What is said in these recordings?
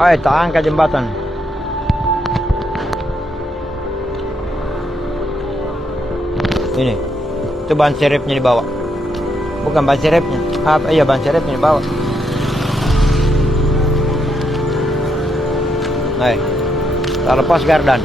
Ay, tak angkat jembatan. Ini. Itu ban serepnya di bawah. Bukan ban serepnya. Iya, ban serepnya di bawah. Nah, tak lepas gardan.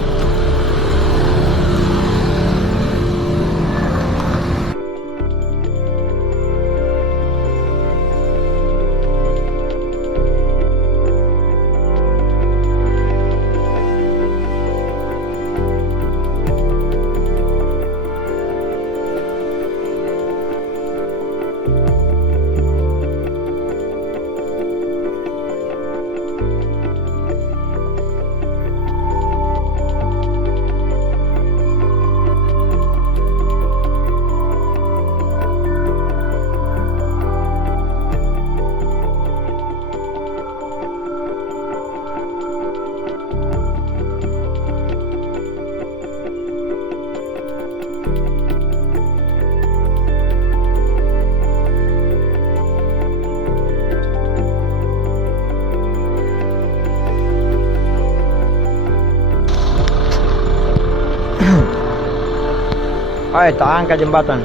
Ay, tak angkat jembatan.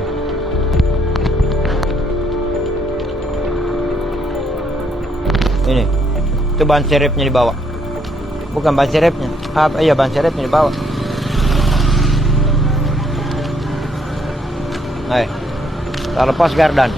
Ini. Itu ban serepnya di bawah. Bukan ban serepnya. Iya, ban serepnya di bawah. Nah, tak lepas gardan.